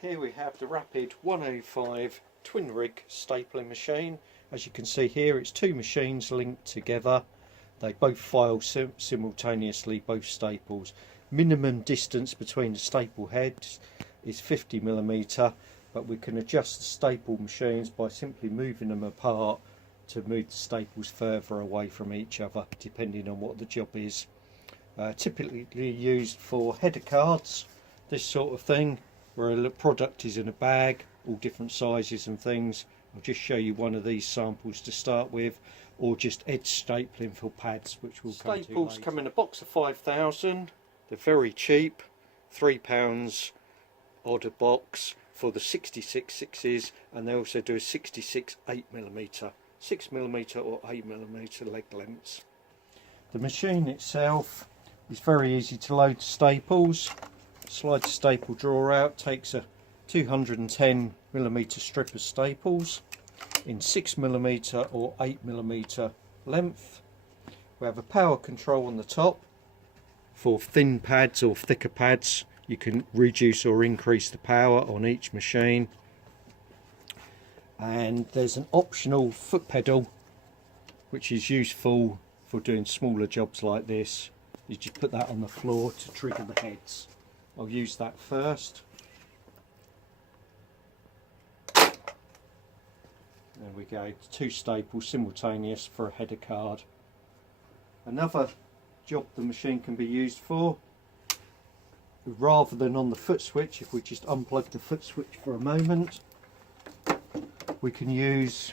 Here we have the Rapid 105 twin rig stapling machine. As you can see here, it's two machines linked together. They both file simultaneously, both staples. Minimum distance between the staple heads is 50mm, but we can adjust the staple machines by simply moving them apart to move the staples further away from each other, depending on what the job is. Typically used for header cards, this sort of thing, where a product is in a bag, all different sizes and things. I'll just show you one of these samples to start with, or just edge stapling for pads, which will come to later. Staples come in a box of 5,000. They're very cheap, £3 odd a box for the 66 sixes, and they also do a 66 8mm, 6mm or 8mm leg lengths. The machine itself is very easy to load the staples. Slide the staple drawer out, takes a 210mm strip of staples in 6mm or 8mm length. We have a power control on the top. For thin pads or thicker pads, you can reduce or increase the power on each machine. And there's an optional foot pedal, which is useful for doing smaller jobs like this. You just put that on the floor to trigger the heads. I'll use that first. There we go, two staples simultaneous for a header card. Another job the machine can be used for, rather than on the foot switch, if we just unplug the foot switch for a moment, we can use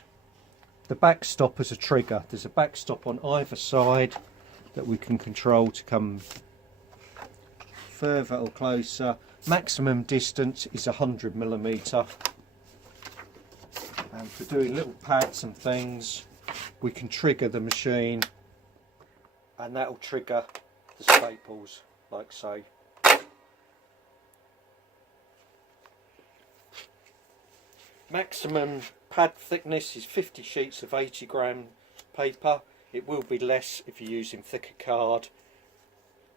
the backstop as a trigger. There's a backstop on either side that we can control to come further or closer. Maximum distance is 100mm, and for doing little pads and things we can trigger the machine, and that will trigger the staples like so. Maximum pad thickness is 50 sheets of 80g paper. It will be less if you're using thicker card.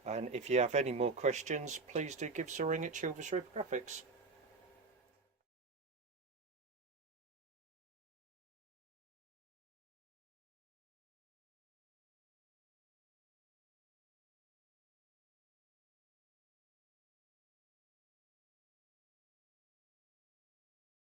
And if you have any more questions, please do give us a ring at Chilvers Reprographics.